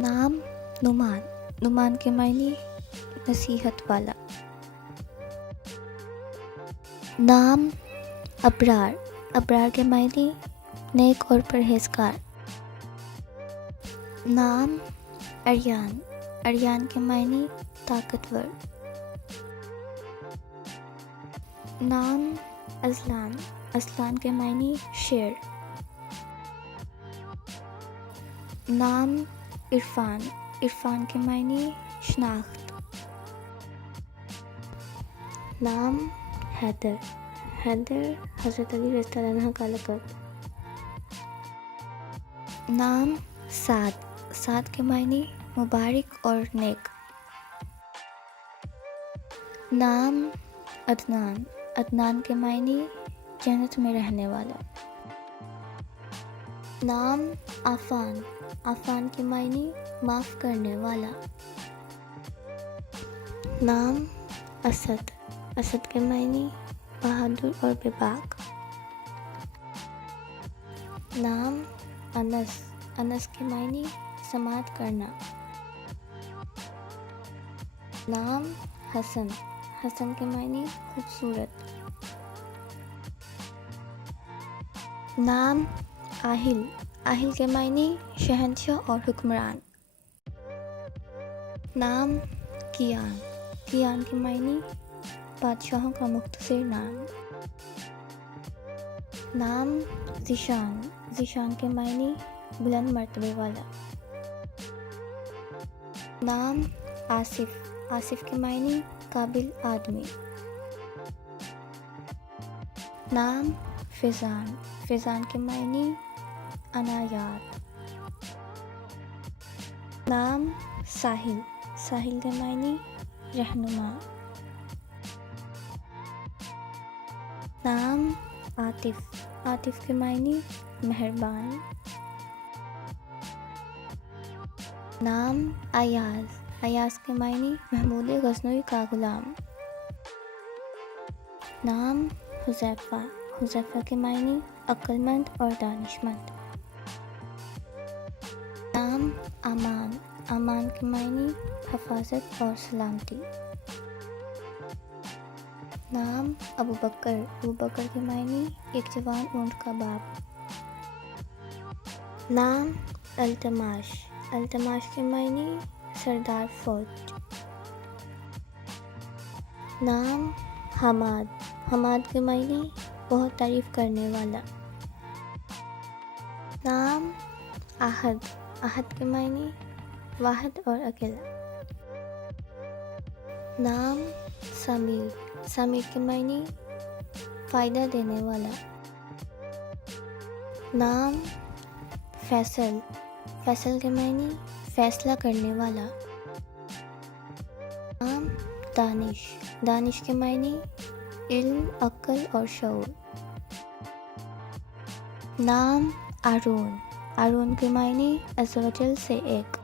नाम नुमान, नुमान के मायने नसीहत वाला। नाम अबरार, अबरार के मायने नेक और परहेजगार। नाम अरियान, अरियान के मायने ताकतवर। नाम अजलान, अजलान के मायने शेर। नाम इरफान, इरफान के मायने शनाख्त। नाम हैदर, हैदर हज़रत अली रज़ियल्लाहु अन्हु का लक़ब। नाम साद, साद के मायने मुबारक और नेक। नाम अदनान, अदनान के मायने जन्नत में रहने वाला। नाम आफ़ान, आफ़ान के मायने माफ़ करने वाला। नाम असद, असद के मायने बहादुर और बेबाक। नाम अनस, अनस के मायने समात करना। नाम हसन, हसन के मायने खूबसूरत। नाम आहिल, आहिल के मायने शहंशाह और हुक्मरान। नाम कियान, कियान के मायने बादशाहों का मुख्तसर नाम। नाम ज़ीशान, ज़ीशान के मायने बुलंद मर्तबे वाला। नाम आसिफ, आसिफ के मायने काबिल आदमी। नाम फ़िज़ान, फ़िज़ान के मायने अनायात। नाम साहिल, साहिल के मायने रहनुमा। नाम आतिफ, आतिफ के मायने मेहरबान। नाम अयाज़, अयाज़ के मायने महमूद गज़नवी का ग़ुलाम। नाम हुज़ैफ़ा, हुज़ैफ़ा के मायने अक्लमंद और दानिशमंद। नाम अमान, अमान के मायने हिफाजत और सलामती। नाम अबू बकर, अबू बकर के मायने एक जवान ऊँट का बाप। नाम अल्तमाश, अल्तमाश के मायने सरदार फौज। नाम हमाद, हमाद के मायने बहुत तारीफ़ करने वाला। नाम आहद, आहद के मायने वाहिद और अकेला। नाम समीर, समीर के मायने फ़ायदा देने वाला। नाम फैसल, फैसल के मायने फ़ैसला करने वाला। नाम दानिश, दानिश के मायने इल्म, अक्ल और शऊर। नाम आरून, आरून के मायने अज़्ज़ व जल से एक।